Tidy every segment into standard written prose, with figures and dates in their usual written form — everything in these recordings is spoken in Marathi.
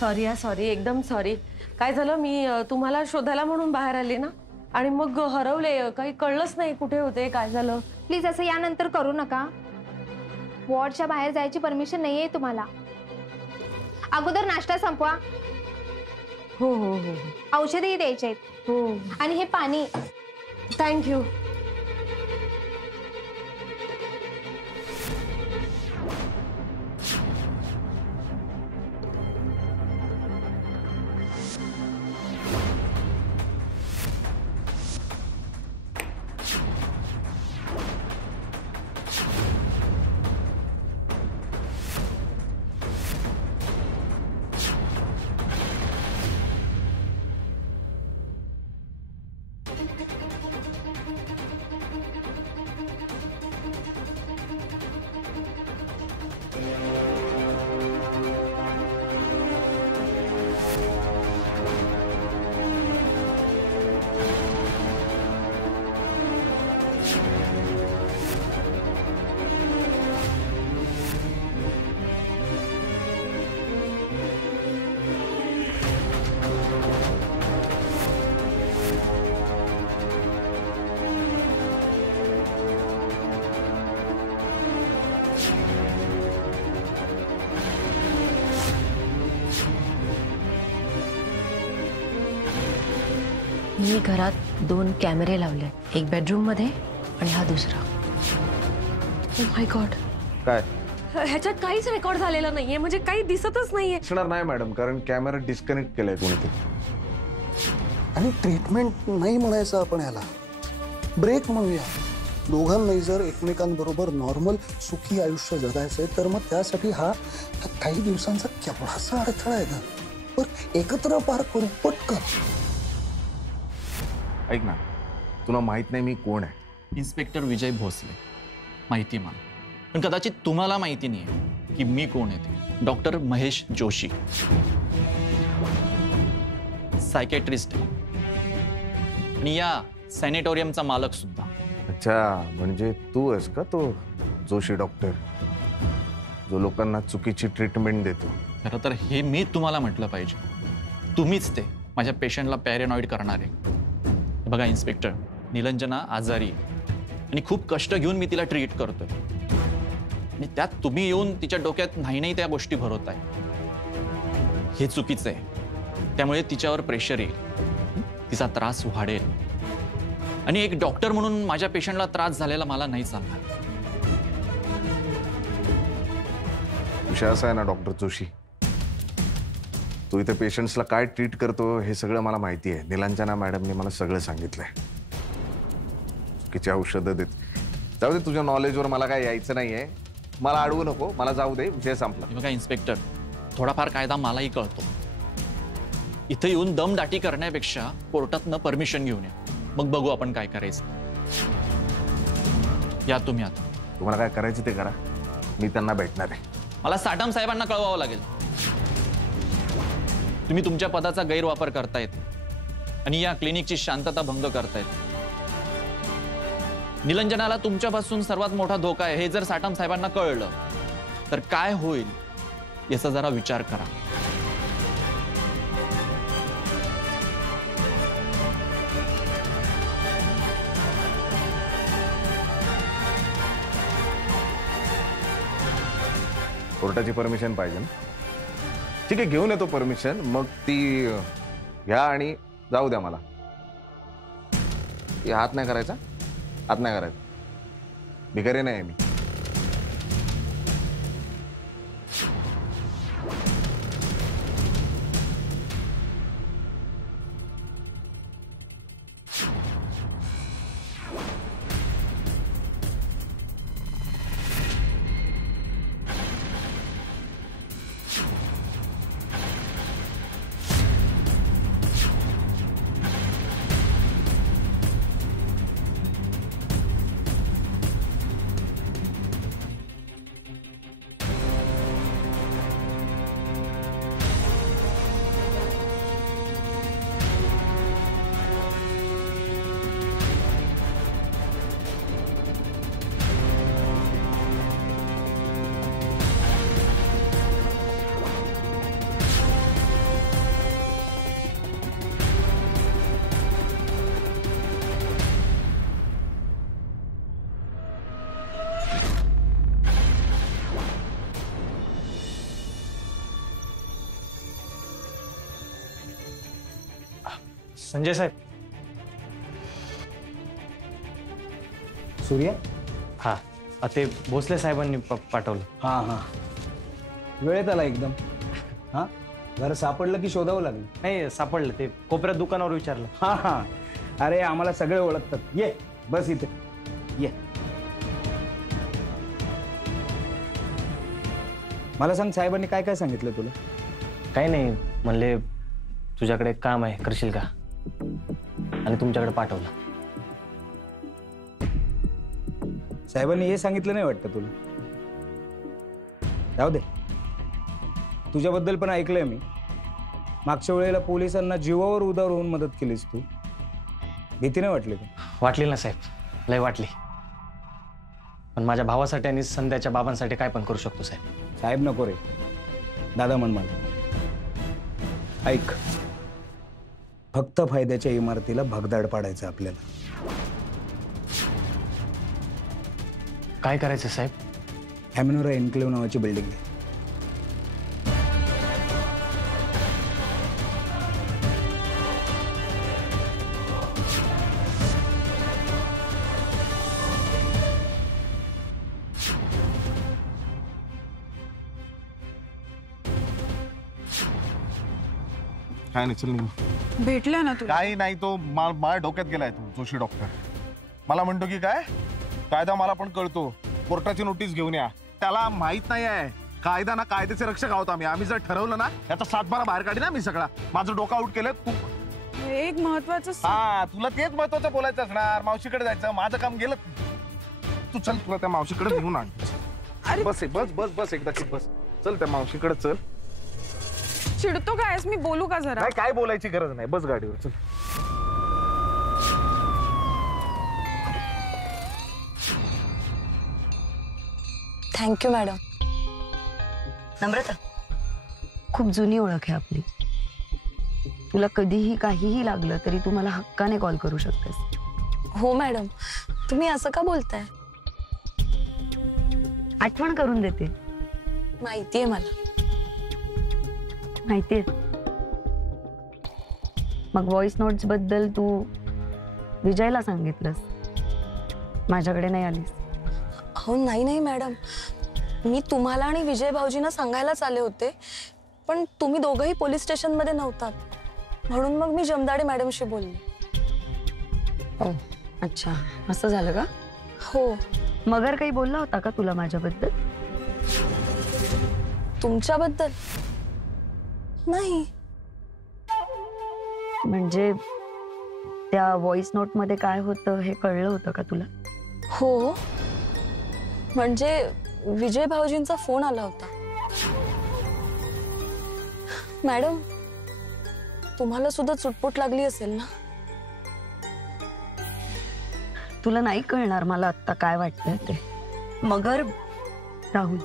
सॉरी हा सॉरी, एकदम सॉरी। काय झालं, मी तुम्हाला शोधायला म्हणून बाहेर आले ना, आणि मग हरवले, काही कळलंच नाही कुठे होते, काय झालं। प्लीज असं यानंतर करू नका। वॉर्डच्या बाहेर जायची परमिशन नाहीये तुम्हाला। अगोदर नाश्ता संपवा। हो हो हो औषधही द्यायचे आहेत। हो, आणि हे पाणी। थँक्यू। मी घरात 2 कॅमेरे लावले, एक बेडरूम मध्ये आणि हा दुसरा। ओ माय गॉड, काय ह्याच्यात काहीच रेकॉर्ड झालेलं नाहीये, म्हणजे काही दिसतच नाहीये। असणार नाही मॅडम, कारण कॅमेरा डिस्कनेक्ट केलाय कोणीतरी। आणि ट्रीटमेंट नाही म्हणायचं आपण याला, ब्रेक म्हणूया। दोघांनाही जर एकमेकांबरोबर नॉर्मल सुखी आयुष्य जगायचंय तर मग त्यासाठी हा काही दिवसांचा केवढासा अडथळा आहे ना, पण एकत्र पार करू पटकन। ऐक ना, तुला माहित नाही मी कोण आहे? इन्स्पेक्टर विजय भोसले, माहिती मला, पण कदाचित तुम्हाला माहिती नाहीये की मी कोण आहे ते। डॉक्टर महेश जोशी, सायकॅट्रिस्ट आणि या सॅनेटोरियमचा मालक सुद्धा। अच्छा, म्हणजे तू आहेस का तो जोशी डॉक्टर, जो लोकांना चुकीची ट्रीटमेंट देतो? खरं तर हे मी तुम्हाला म्हटलं पाहिजे, तुम्हीच ते माझ्या पेशंटला पॅरेनॉइड करणारे। बघा इन्स्पेक्टर, निलंजना आजारी आणि खूप कष्ट घेऊन मी तिला ट्रीट करतोय, आणि त्यात तुम्ही येऊन तिच्या डोक्यात नाही त्या गोष्टी भरवताय, हे चुकीचं आहे। त्यामुळे तिच्यावर प्रेशर येईल, तिचा त्रास वाढेल, आणि एक डॉक्टर म्हणून माझ्या पेशंटला त्रास झालेला मला नाही चालणार। विषय असा आहे ना डॉक्टर जोशी, तू इथे पेशंट्सला काय ट्रीट करतो हे सगळं मला माहिती आहे। निलंजना मॅडमने मला सगळं सांगितलंय, चुकीची औषधं देत। जाऊ दे, तुझ्या नॉलेजवर मला काय यायचं नाहीये, मला अडवू नको, मला जाऊ दे, विषय संपला। बघा इन्स्पेक्टर, थोडाफार कायदा मलाही कळतो, इथे येऊन दमदाटी करण्यापेक्षा कोर्टातनं परमिशन घेऊन या, मग बघू आपण काय करायचं। या तुम्ही आता। तुम्हाला काय करायचं ते करा, मी त्यांना भेटणार आहे। मला साटम साहेबांना कळवावं लागेल, तुम्ही तुमच्या पदाचा गैरवापर करतायत आणि या क्लिनिकची शांतता भंग करतायत। निलंजनाला तुमच्यापासून सर्वात मोठा धोका आहे हे जर साटम साहेबांना कळलं तर काय होईल याचा जरा विचार करा। कोर्टाची परमिशन पाहिजे ना? ठीक आहे, घेऊन येतो परमिशन, मग ती घ्या आणि जाऊ द्या मला। ती हात नाही करायचा, हात नाही करायचा, भिकारी नाही मी। संजय साहेब. सूर्या. हा ते भोसले साहेबांनी पाठवलं. हां हां, वेळेत आला एकदम. हां, घर सापडलं की शोधावं लागलं? नाही सापडलं, ते कोपऱ्यात दुकानावर विचारलं. हां हां, अरे आम्हाला सगळे ओळखतात. ये बस इथे ये. मला सांग, साहेबांनी काय काय सांगितलं तुला? काही नाही, म्हणले तुझ्याकडे एक काम आहे, करशील का, आणि तुमच्याकडे पाठवलं. साहेबांनी हे सांगितलं नाही वाटतं तुला? जाऊ दे, तुझ्याबद्दल पण ऐकलंय मी. मागच्या वेळेला पोलिसांना जीवावर उदार होऊन मदत केलीस तू. भीती नाही वाटली का? वाटली ना साहेब, लय वाटली. पण माझ्या भावासाठी आणि संध्याच्या बाबांसाठी काय पण करू शकतो साहेब. साहेब नको रे, दादा म्हण मला. ऐक, फक्त फायद्याच्या इमारतीला भगदाड पाडायचं आपल्याला. काय करायचं साहेब? हॅमिनोरा एन्क्लेव्ह नावाची बिल्डिंग आहे. काय नाही, चल निघू. भेटला ना तुला? काही नाही, तो माझ्या डोक्यात गेलाय तो जोशी डॉक्टर. मला म्हणतो की काय कायदा मला पण कळतो, कोर्टाची नोटीस घेऊन या. त्याला माहित नाही आहे कायदा ना कायद्याचे रक्षक आहोत आम्ही जर ठरवलं ना याचा 7-12 बाहेर काढी ना मी सगळा. माझं डोकं आउट केलं तू. एक महत्वाचं हा, तुला तेच महत्वाचं बोलायचं असणार. मावशीकडे जायचं, माझं काम गेलं. तू चल, तुला त्या मावशीकडे घेऊन आण. बस बस बस बस एकदाची बस. चल त्या मावशीकडे चल. चिडतो काय? मी बोलू का जरा? नाही, काय बोलायची गरज नाही, बस गाडीवर चल. Thank you madam. नम्रता, खूप जुनी ओळख आहे आपली. तुला कधीही काहीही लागलं तरी तू मला हक्काने कॉल करू शकतेस. हो मॅडम, तुम्ही असं का बोलताय? आठवण करून देते. माहितीये मला. माहितीये. मग व्हॉइस नोट्स बद्दल तू विजयला सांगितलंस, माझ्याकडे नाही आलीस. हो नाही नाही मॅडम, मी तुम्हाला आणि विजय भाऊजींना सांगायलाच आले होते, पण तुम्ही दोघंही पोलीस स्टेशनमध्ये नव्हतात, म्हणून मग मी जमदाडे मॅडमशी बोलले. ओ अच्छा, असं झालं का? हो. मगर काही बोलला होता का तुला माझ्याबद्दल? तुमच्याबद्दल नाही. म्हणजे त्या व्हॉइस नोट मध्ये काय होतं हे कळलं होतं का तुला? हो, म्हणजे विजय भाऊजींचा फोन आला होता. मॅडम, तुम्हाला सुद्धा चुटपुट लागली असेल ना? तुला नाही कळणार मला आता काय वाटतंय ते. मगर राहुल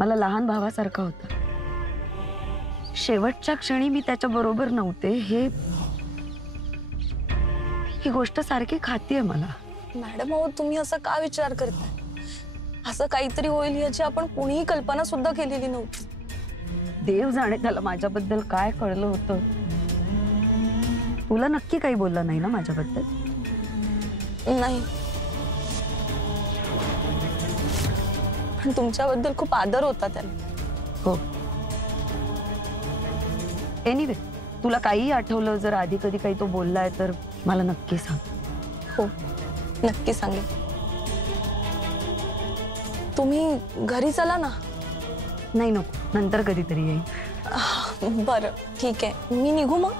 मला लहान भावासारखा होता. शेवटच्या क्षणी मी त्याच्या बरोबर नव्हते, ही गोष्ट सारखी खातीये मला. मॅडम, अहो तुम्ही असं का विचार करताय? असं काहीतरी होईल याची आपण कोणीही कल्पना सुद्धा केलेली नव्हती. देव जाणे त्याला माझ्याबद्दल काय कळलं होतं. तुला नक्की काही बोलला नाही ना माझ्याबद्दल? नाही, पण तुमच्याबद्दल खूप आदर होता त्याला. हो. एनिवे, तुला काही आठवलं जर आधी कधी काही तो बोललाय तर मला नक्की सांग. हो, नक्की सांगेन. तुम्ही घरी चला ना. नाही नको, नंतर कधीतरी येईन. बरं ठीक आहे, मी निघू मग?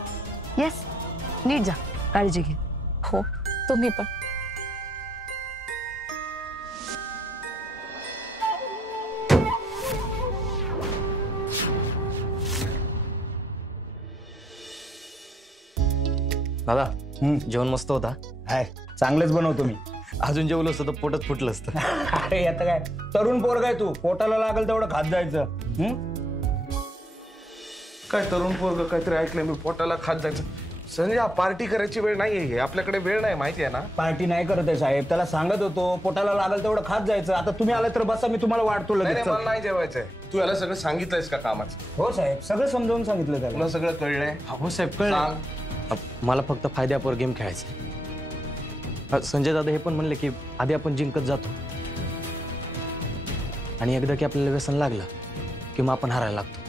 येस, नीट जा, काळजी घे. हो, तुम्ही पण. दादा, जेवण मस्त होता. हाय, चांगलंच बनवतो मी. अजून जेवलं असतं तर पोटात फुटलं असतं. अरे आता काय तरुण पोरगा आहे तू, पोटाला लागल तेवढं खात जायचं. काय तरुण पोरग काहीतरी ऐकलंय मी, पोटाला खात जायचं. संजय पार्टी करायची वेळ नाहीये, आपल्याकडे वेळ नाही, माहिती आहे ना. पार्टी नाही करत आहे साहेब, त्याला सांगत होतो पोटाला लागल तेवढं खात जायचं. आता तुम्ही आला तर बसा, मी तुम्हाला वाढतो लगेच. मला नाही जेवायचंय. तू याला सगळं सांगितलंयस का कामाचं? हो साहेब, सगळं समजावून सांगितलं त्याला. तुला सगळं कळलंय? हो साहेब कळलं. मला फक्त फायद्यावर गेम खेळायचा. संजय दादा हे पण म्हणले की आधी आपण जिंकत जातो आणि एकदा की आपल्याला व्यसन लागलं की मग आपण हारायला लागतो.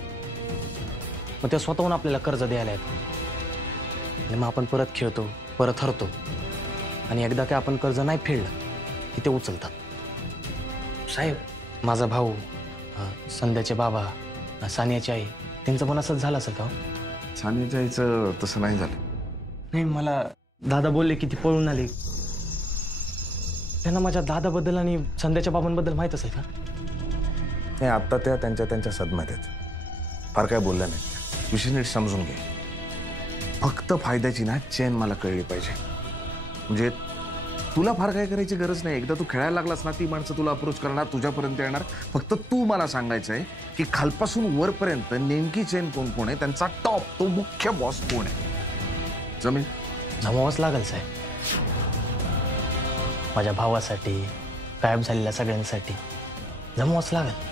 मग ते स्वतःहून आपल्याला कर्ज द्यायला येतं आणि मग आपण परत खेळतो, परत हरतो आणि एकदा की आपण कर्ज नाही फेडलं की ते उचलतात. साहेब माझा भाऊ, संध्याचे बाबा, सानियाची आई, त्यांचं पण असंच झालं असेल का? सानियाच्या आईचं तसं नाही झालं. नाही, मला दादा बोलले की ती पळून आली. त्यांना माझ्या दादाबद्दल आणि संध्याच्या बाबांबद्दल माहित असेल का? नाही, आता त्या त्यांच्या सदम्यात आहेत. फार काय बोलल्या नाही. विषय नीट समजून घे. फक्त फायद्याची ना चेन मला कळली पाहिजे. म्हणजे तुला फार काय करायची गरज नाही. एकदा तू खेळायला लागलास ना, ती माणसं तुला अप्रोच करणार, तुझ्यापर्यंत येणार. फक्त तू मला सांगायचंय की खालपासून वरपर्यंत नेमकी चेन कोण कोण आहे, त्यांचा टॉप, तो मुख्य बॉस कोण आहे. जमीन जमावाच लागेल साहेब. माझ्या भावासाठी, गायब झालेल्या सगळ्यांसाठी जमावाच लागेल.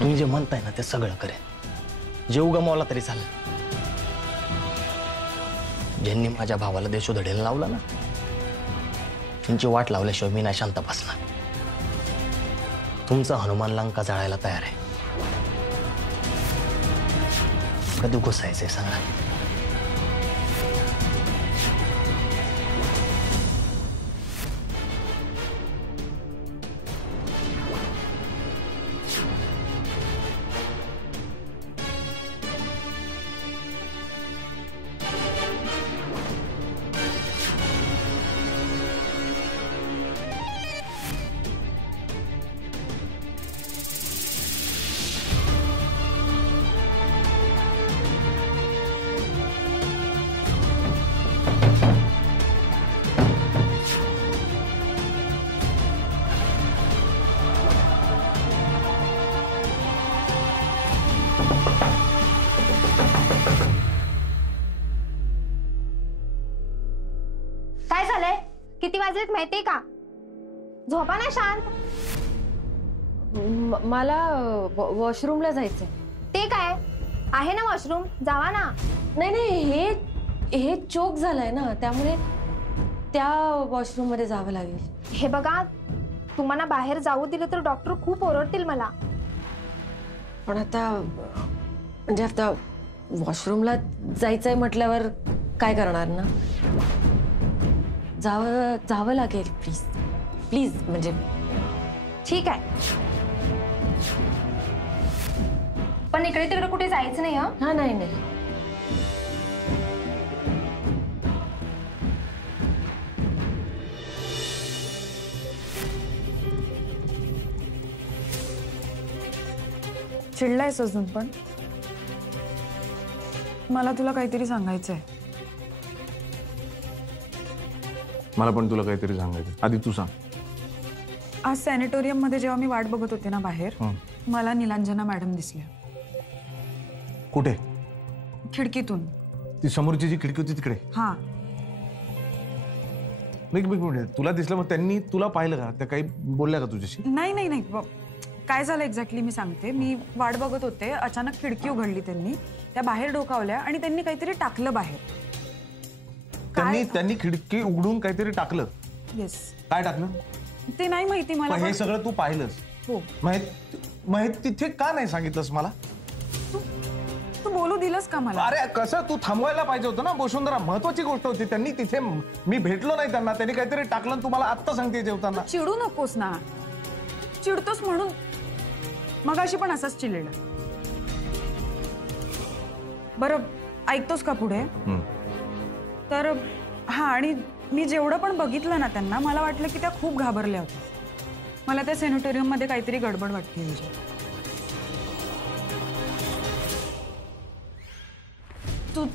तुम्ही जे म्हणताय ना ते सगळं करेन. जीव गमावला तरी चालेल. ज्यांनी माझ्या भावाला देशोधडीला लावला ना, त्यांची वाट लावल्याशिवाय मी नाही शांत बसणार. तुमचा हनुमान लंका जाळायला तयार आहे. कधी घुसायचंय सांगा. काय झालंय? किती वाजलेत माहितीये का? झोपा ना शांत. मला वॉशरूमला जायचंय. ते काय आहे ना वॉशरूम, जावा ना. नाही, हे चोक झालंय ना, त्यामुळे त्या वॉशरूम मध्ये जावं लागेल. हे बघा, तुम्हाला बाहेर जाऊ दिलं तर डॉक्टर खूप ओरडतील मला. पण आता म्हणजे आता वॉशरूमला जायचंय म्हटल्यावर काय करणार ना? जावं लागेल. प्लीज म्हणजे. ठीक आहे, पण इकडे तिकडे कुठे जायचं नाही. हा नाही. चिडलायस अजून पण? मला तुला काहीतरी सांगायचंय. मला पण तुला काहीतरी सांगायचं. आधी तू सांग. आज सॅनिटोरियम मध्ये जेव्हा मी वाट बघत होते ना बाहेर, मला निलांजना मॅडम दिसल्या. कुठे? खिडकीतून. ती समोरची जी खिडकी होती तिकडे? हा. तुला दिसलं, मग त्यांनी तुला पाहिलं का? त्या काही बोलल्या का तुझ्याशी? नाही. काय झालं एक्झॅक्टली मी सांगते. मी वाट बघत होते, अचानक खिडकी उघडली त्यांनी, त्या बाहेर डोकावल्या आणि त्यांनी काहीतरी टाकलं बाहेर. त्यांनी खिडकी उघडून काहीतरी टाकलं? येस. काय टाकलं ते नाही माहिती मला. हे सगळं तू पाहिलंस? हो. मग तिथे का नाही सांगितलंस मला? तू बोलू दिलंस का मला? अरे कसं, तू थांबवायला पाहिजे होतं ना वसुंधरा. महत्वाची गोष्ट होती. त्यांनी तिथे, मी भेटलो नाही त्यांना, त्यांनी काहीतरी टाकलं, तुम्हाला आत्ता सांगते जेवताना. चिडू नकोस ना. चिडतोस म्हणून मगाशी पण असंच चिडलेलं. बरं ऐकतोस का पुढे? तर हा, आणि मी जेवढं पण बघितलं ना त्यांना, मला वाटलं की त्या खूप घाबरल्या होत्या. मला त्या सॅनिटोरियम मध्ये काहीतरी गडबड वाटली.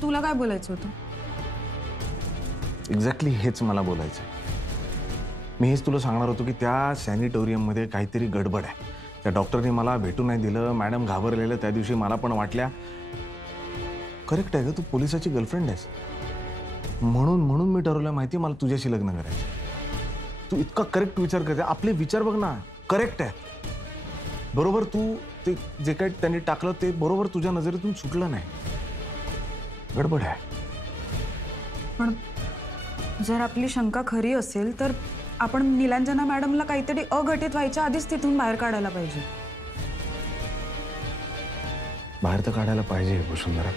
तुला काय बोलायचं होतं? एक्झॅक्टली हेच मला बोलायचं. मी हेच तुला सांगणार होतो की त्या सॅनिटोरियम मध्ये काहीतरी गडबड आहे. त्या डॉक्टरने मला भेटू नाही दिलं. मॅडम घाबरलेलं. त्या दिवशी मला पण वाटल्या. करेक्ट आहे ग, तू पोलिसाची गर्लफ्रेंड आहेस. म्हणून मी ठरवलं माहिती मला तुझ्याशी लग्न करायचं. तू इतका करेक्ट विचार करते. आपले विचार बघ ना, करेक्ट आहे. बरोबर, तू ते जे काही त्यांनी टाकलं ते बरोबर तुझ्या नजरेतून सुटलं नाही. गडबड आहे. पण जर आपली शंका खरी असेल तर आपण निलांजना मॅडमला काहीतरी अघटित व्हायच्या आधीच तिथून बाहेर काढायला पाहिजे. बाहेर तर काढायला पाहिजे वसुंधरा.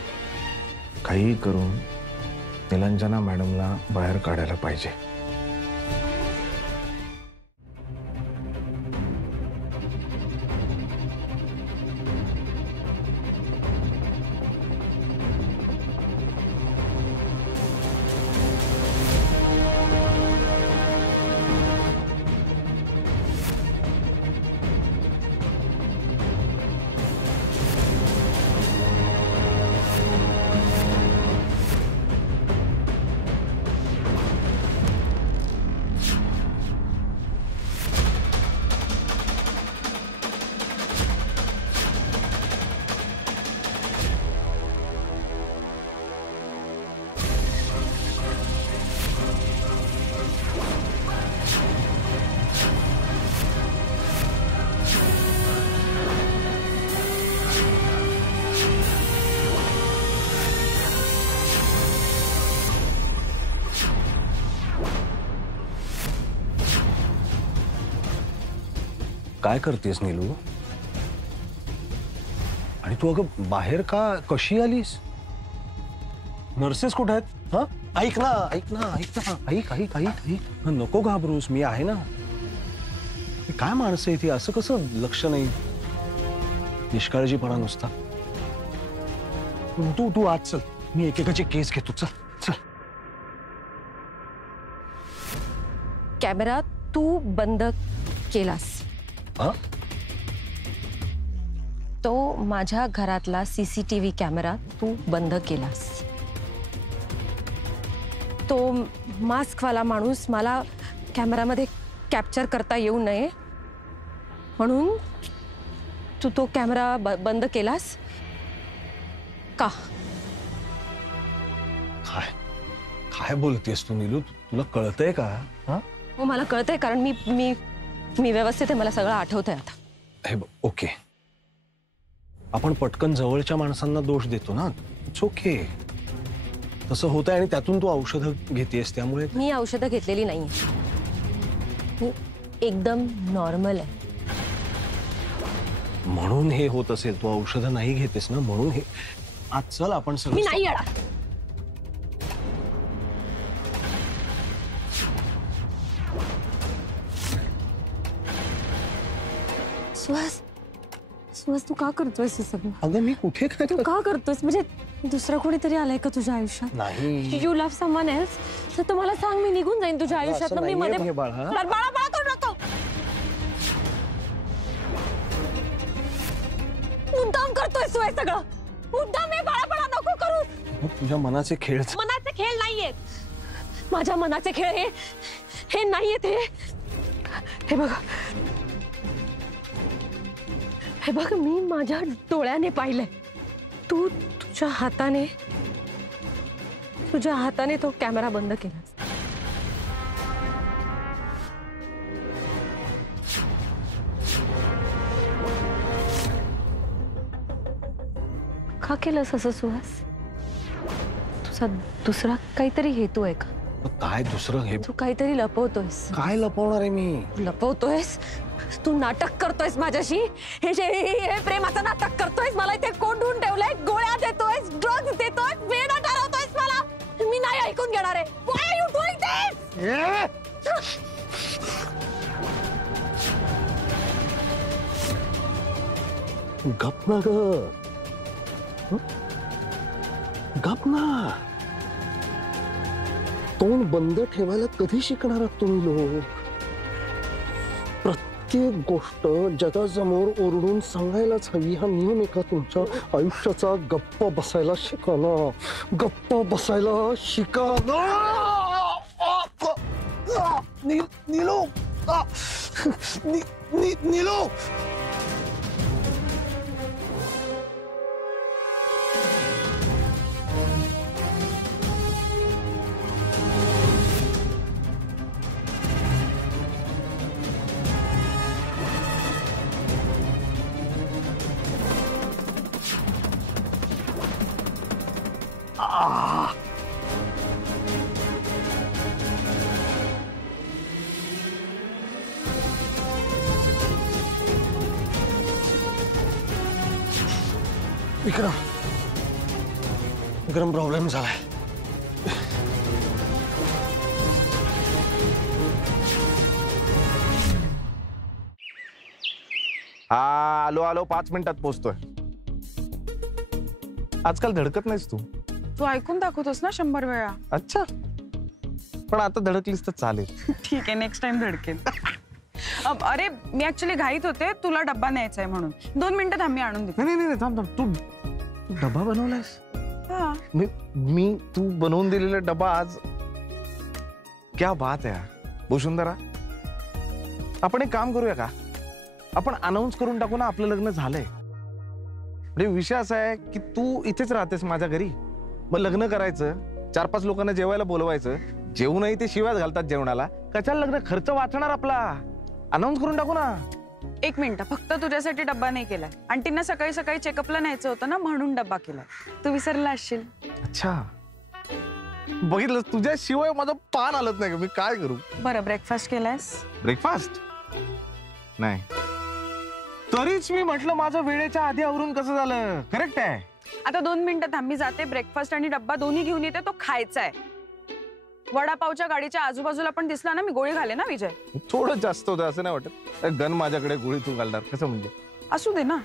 काही करून निलांजना मॅडमला बाहेर काढायला पाहिजे. काय करतेस नीलू? आणि तू अगं बाहेर का कशी आलीस? नर्सेस कुठे आहेत? हा, ऐक ना ऐक ना ऐक ना ऐक ऐक ऐक ऐक. नको घाबरूस, मी आहे ना. काय माणसं आहे ती, असं कसं लक्ष नाही, निष्काळजीपणा नुसता. तू आज चल, मी एकेकाची केस घेतो. चल चल. कॅमेरा तू बंद केलास. तो माझ्या घरातला CCTV कॅमेरा तू बंद केलास. तो मास्कवाला माणूस मला कॅमेरामध्ये कॅप्चर करता येऊ नये म्हणून तू तो कॅमेरा बंद केलास का? काय काय बोलतेस तू नीलू? तुला कळतंय का? हो, मला कळतंय, कारण मी व्यवस्थित आहे, मला सगळं आठवतंय आता. हे ओके, आपण पटकन जवळच्या माणसांना दोष देतो ना. इट्स ओके, तसं होतंय. आणि त्यातून तू औषधं घेतेस, त्यामुळे. मी औषधं घेतलेली नाही, मी एकदम नॉर्मल आहे. म्हणून हे होत असेल. तू औषधं नाही घेतेस ना, म्हणून हे. आज चल आपण सगळं. मी नाही येणार. सुहास तू का करतोयस हे सगळं? अगं मी कुठे काय? तू का करतोयस? म्हणजे दुसरा कोणीतरी आलाय का तुझ्या आयुष्यात? नाही. You love someone else? तर तुम्हाला सांग, मी निघून जाईन तुझ्या आयुष्यात. मी मध्ये बाळा बाळा करू नको. मुद्दाम करतोयस तू हे सगळं. मुद्दाम हे बाळा नको करू. तुझ्या मनाचे खेळ. मनाचे खेळ नाहीयेत. माझ्या मनाचे खेळ हे नाहीयेत. हे बघ, हे बघ, मी माझ्या डोळ्याने पाहिलंय. तू तुझ्या हाताने तो कॅमेरा बंद केलास. का केलंस असं सुहास? तुझा दुसरा काहीतरी हेतू आहे का? काय दुसरं? हे तू काहीतरी लपवतोयस. काय लपवणार आहे मी? लपवतोयस? तू नाटक करतोयस माझ्याशी. हे प्रेमाचं नाटक करतोयस. मला इथे कोंडून ठेवलंय, गोळ्या देतोयस, ड्रग्स देतोयस, वेडा ठरवतोयस मला. मी नाही ऐकून घेणार आहे. Why are you doing this? गप ना ग, गप ना. तोंड बंद ठेवायला कधी शिकणार आहात तुम्ही लोक? प्रत्येक गोष्ट जगासमोर ओरडून सांगायलाच हवी, हा नियम आहे का तुमच्या आयुष्याचा? गप्प बसायला शिका ना, गप्प बसायला शिका ना. नीलू, नीलू. विक्रम प्रॉब्लेम झालाय. हा आलो आलो 5 मिनिटात पोहोचतोय. आजकाल धडकत नाहीस तू. तू ऐकून दाखवतोस ना 100 वेळा. अच्छा, पण आता धडकलीस तर चालेल. ठीक आहे, नेक्स्ट टाइम धडकेन. अरे मी ऍक्च्युली घाईत होते, तुला डब्बा न्यायचा आहे म्हणून. 2 मिनिटात आम्ही आणून देतो. नाही नाही थांब थांब, तू डबा बनवलायस? हा. मी तू बनवून दिलेला डबा आज. क्या बात आहे वसुंधरा. आपण एक काम करूया का, आपण अनाऊन्स करून टाकू ना आपलं लग्न झालंय. म्हणजे विषय असा आहे की तू इथेच राहतेस माझ्या घरी, मग लग्न करायचं, 4-5 लोकांना जेवायला बोलवायचं, जेवूनही ते शिवाय घालतात जेवणाला, कशाला लग्न, खर्च वाचणार आपला. अनाऊन्स करून टाकू ना. 1 मिनिट, फक्त तुझ्यासाठी डब्बा नाही केलाय. आंटींना सकाळी सकाळी चेकअपला न्यायचं होतं ना, म्हणून डब्बा केलाय. तू विसरला असशील. अच्छा, बघितलं, तुझ्याशिवाय माझं पान आलत नाही. मी काय करू. बरं, ब्रेकफास्ट केलायस? ब्रेकफास्ट नाही, तरीच मी म्हटलं माझं वेळेच्या आधी आवरून कसं झालं. करेक्ट आहे. आता 2 मिनिटात आम्ही जाते, ब्रेकफास्ट आणि डब्बा दोन्ही घेऊन येते. तो खायचा आहे. वडापावच्या गाडीच्या आजूबाजूला पण दिसला ना, मी गोळी घाले ना विजय. थोडं जास्त होतं असं नाही वाटत. गन माझ्याकडे, गोळी तू घालणार कसं म्हणजे. असू दे ना.